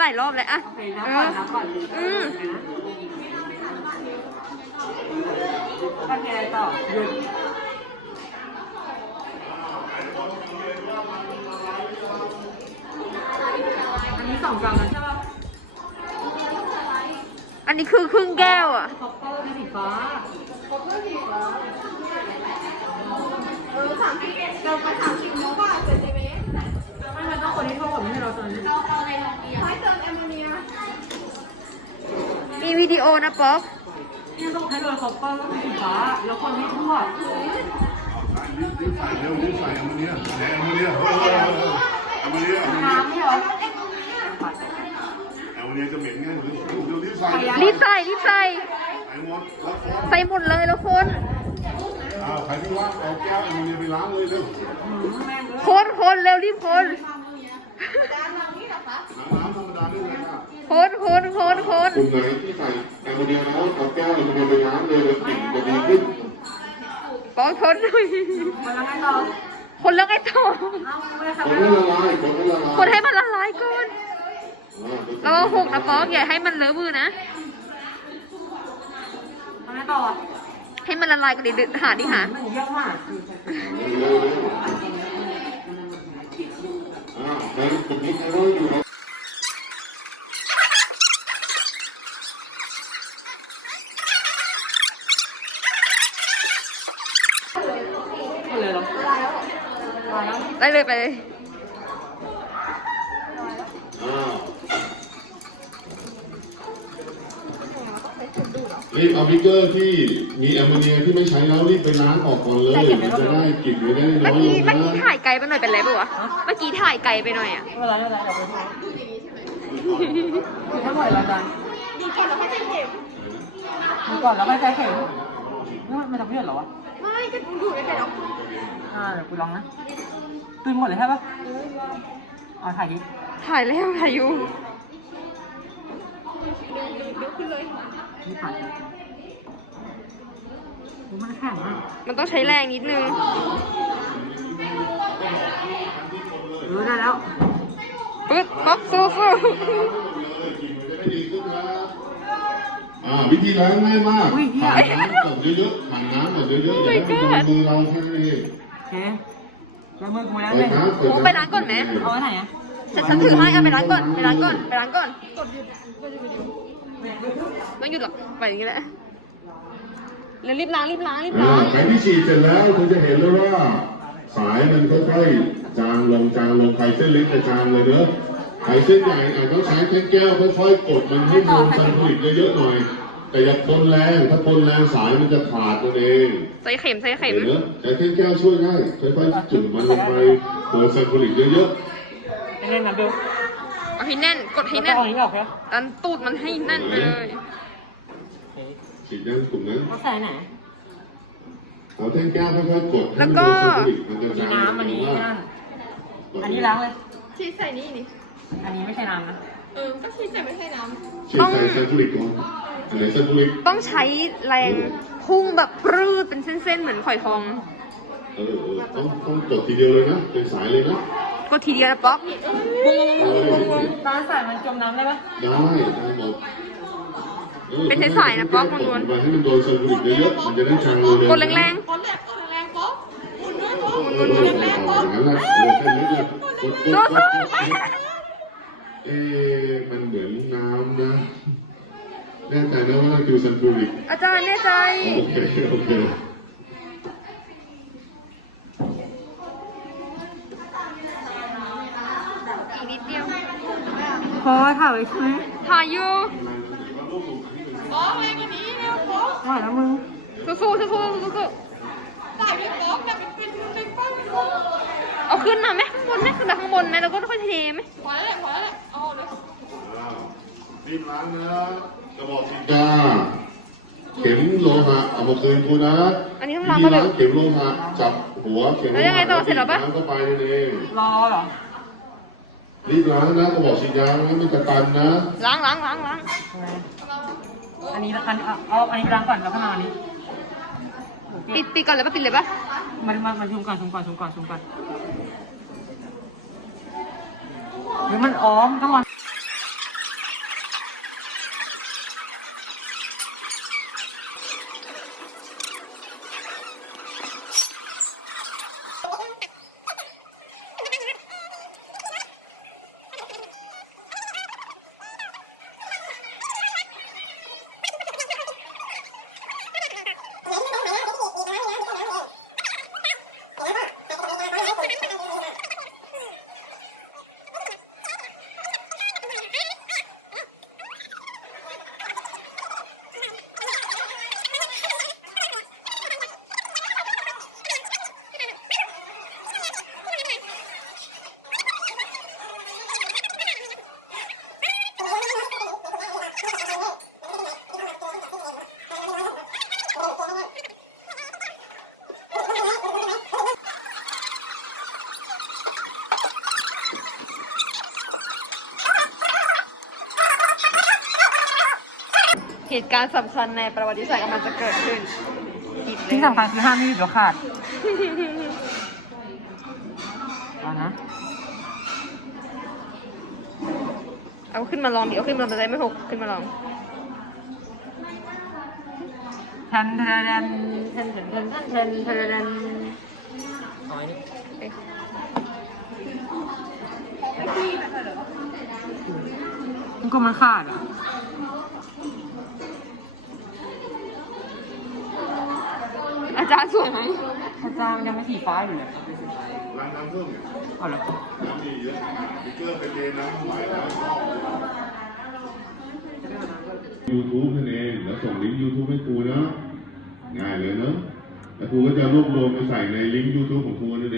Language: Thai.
หลายรอบเลยอะโอเคเอนะก่อนอนะก่อนอืมโอเคต่อหยุดอันนี้สองกรัมแล้วใช่ป่ะอันนี้คือครึ่งแก้วอะคอปเปอร์มีสีฟ้าเออสามสิบเอ็ดเราไปสามสิบโมบาท ต้องคนที่เท่ากับไม่ใช่เราตอนนี้เราเอาอะไรลงดีอะไม่เติมแอมโมเนียมีวิดีโอนะป๊อกเนี่ยต้องใช้โดยคอปเปอร์ก็มีสีฟ้าแล้วคนไม่ทั่วใส่เร็วนี่ใส่แอมโมเนียแอมโมเนียเออแอมโมเนียแอมโมเนียน้ำนี่เหรอแอมโมเนียจะเหม็นไงเดี๋ยวเดี๋ยวรีบใส่รีบใส่รีบใส่ใส่หมดแล้วใส่หมดเลยแล้วคนอ้าวใครที่ว่างเอาแก้วแอมโมเนียไปล้างเลยเร็วหืมแม่งเลยคนคนเร็วรีบคน ด้านหลังนี่เหรอคะ น้ำธรรมดาด้วยเลยค่ะคนคนคนคนกลุ่มไหนที่ใส่แอมโมเนียแล้วเอาแก้วแอมโมเนียไปล้างเลยแล้วกลิ่นจะดีขึ้นป๊อกทนหน่อยมันแล้วไงต่อคนแล้วไงต่อเอ้าไม่ได้คนทำให้แล้วละลายคนให้ละลายคนให้มันละลายก่อนอ่าแล้วก็หกนะป๊อกอย่าให้มันเลอะมือนะมันไงต่อให้มันละลายกันดิหาดิหามันเยอะมาก เลยเหรอมาแล้วได้เลยไปเลยอ้าวรีบเอาบิ๊กเกอร์ที่มีแอมโมเนียที่ไม่ใช้แล้วรีบไปล้างออกก่อนเลยมันจะได้กลิ่นไม่ได้น้เมื่ออยลกี้งเมื่อนะกี้ถ่ายไกลไปหน่อยเป็นไรปะวะเมื่อกี้ถ่ายไกลไปหน่อยอะไม่เป็นไรไม่เป็นไรเดี๋ยวไปดูคือทั้งหมดละกันดีก่อนแล้วค่อยใส่เข็มมีก่อนแล้วไม่ใช้เข็มนี่มันทำเพื่อนเหรอวะ ไม่ก็ดูได้แต่เราอ่าเดี๋ยวกูลองนะตื่นหมดเลยใช่ปะเอาถ่ายดิถ่ายแล้วถ่ายอยู่นี่ถ่ายดิโอ้มันแข็งมากมันต้องใช้แรงนิดนึงเออได้แล้วปึ๊ดป๊อกสู้สู้ อ่าวิธีล้างง่ายมากผ่านน้ำก่อนเยอะๆผ่านน้ำก่อนเยอะๆอย่าให้มันโดนมือเราแค่นั้นเองโอเคแล้วมือกูแล้วเปิเลดยน้ำเปิดกูไปร้านก่อนไหม เอาไว้ไหนอะฉันฉันถือให้เอาไปร้านก่อนไปร้านก่อนไปร้านก่อนไม่หยุดหรอกไปอย่างนี้แหละเร็วรีบล้างรีบล้างรีบอ่าล้างใครที่ฉีดเสร็จแล้วคุณจะเห็นเลยว่า สายมันค่อยๆจางลงจางลงใครเส้นเล็กจะจางเลยเนอะ ใครเส้นใหญ่อาจต้องใช้แค่แก้วค่อยๆกดมันให้รวมซันผลิตเยอะๆหน่อย แต่อย่าคนแรงถ้าคนแรงสายมันจะขาดตัวเองใส่เข็มใส่เข็มเห็นไหมแต่แค่แก้วช่วยได้ค่อยๆจุ่มมันลงไปโดนซันผลิตเยอะเล่นๆนะเบลเอาให้แน่นกดให้แล้วก็แน่นเอาอันนี้ออกเหรอดันตูดมันให้แน่นไปเลยๆฉีดยังกลุ่มนั้นต้องใส่ไหนเอาแท่งแก้วค่อยๆกดให้แล้วมันก็โดนซันผลิตมันจะมีจางน้ำอันนี้นั่นอันนี้ล้างเลยชีสใส่นี่นี่ อันนี้ไม่ใช่น้ำนะ เออ ก็ชีสใส่ไม่ใช่น้ฉีดใส่ซันผลิตก่อนอันไหนซันผลิตต้องใช้แรงพุ่งแบบปรืดเป็นเส้นๆ เหมือนฝอยทองเออเออต้องต้องกดทีเดียวเลยนะ เป็นสายเลยนะกดทีเดียวนะป๊อกวงวงวงวงวงตอนใส่มันจมน้ำได้ปะได้ได้หมดออเป็นสายๆนะป๊อกมันนวลกดให้มันโดนซันผลิตเยอะๆมันจะได้จางเร็วๆกดแรงำก้นแหลกก้นแรงป๊อกหมุนด้วยป๊อกเออเออเอออย่างนั้นแหละเออแค่นี้เลยกดกดๆสู้กสู้ดกด เอ๊ะมันเหมือนน้ำนะ แน่ใจนะว่ามันคือซันผลิตอาจารย์แน่ใจ โอเค โอเค อีกนิดเดียวพอถ่ายไว้ใช่ไหมถ่ายอยู่ป๊อกแรงอย่างนี้เร็วป๊อกว่าแล้วมึงสู้สู้สู้สู้สู้สู้ใส่ไปป๊อกแต่เป็นเป็นเป็นป้องเอาขึ้นมาไหมข้างบนไหมขึ้นมาข้างบนไหมแล้วก็ค่อยเทไหมพอแล้วแหละพอแล้วแหละเอาเลย รีบล้างนะกระบอกฉีดยาเข็มโลหะเอามาคืนกูนะอันนี้ต้องล้างวิปะธีเนี่ยล้างเข็มโลหะจับหัวเข็มโลแล้วยังไงหะต่อเสร็จแล้วปะน้ำเข้าไปนั่นเองรอเหรอ รีบล้างนะกระบอกฉีดยาไม่งั้นมันจะตันนะ ล้างล้างล้างล้างทำไมอันนี้อันเอาเอาอันนี้ล้างก่อนแล้วก็มาอันนี้ปิดปิดก่อนเลยปะปิดเลยปะมามามาชุมก่อนชุมก่อนชุมก่อนชุมก่อนเฮ้ยมันอ้อมต้องวา ตุการณ์สำคัญในประวัติศาสตร์กำลังจะเกิดขึ้นที่สำคัญคือห้ามมีดเดียวขาดเอานะเอาขึ้นมาลองดิเอาขึ้นมาลองจะได้ไม่หกขึ้นมาลองทันทะดันทันทันทันทันทันทันทันอ๋อนี่เอ๊ะมันก็มันขาดอะ จารย์สวยไหมอาจารย์มันยังไม่สีฟ้าอยู่เลยร้านน้ำเพิ่มเนี่ยเอาละน้ำมีเยอะมีเกลือไปเทน้ำไหวแล้วยูทูบนั่นเองแล้วส่งลิงก์ยูทูบให้ครูนะง่ายเลยเนอะแล้วครูก็จะรวบรวมไปใส่ในลิงก์ยูทูบของครูนั่นเอง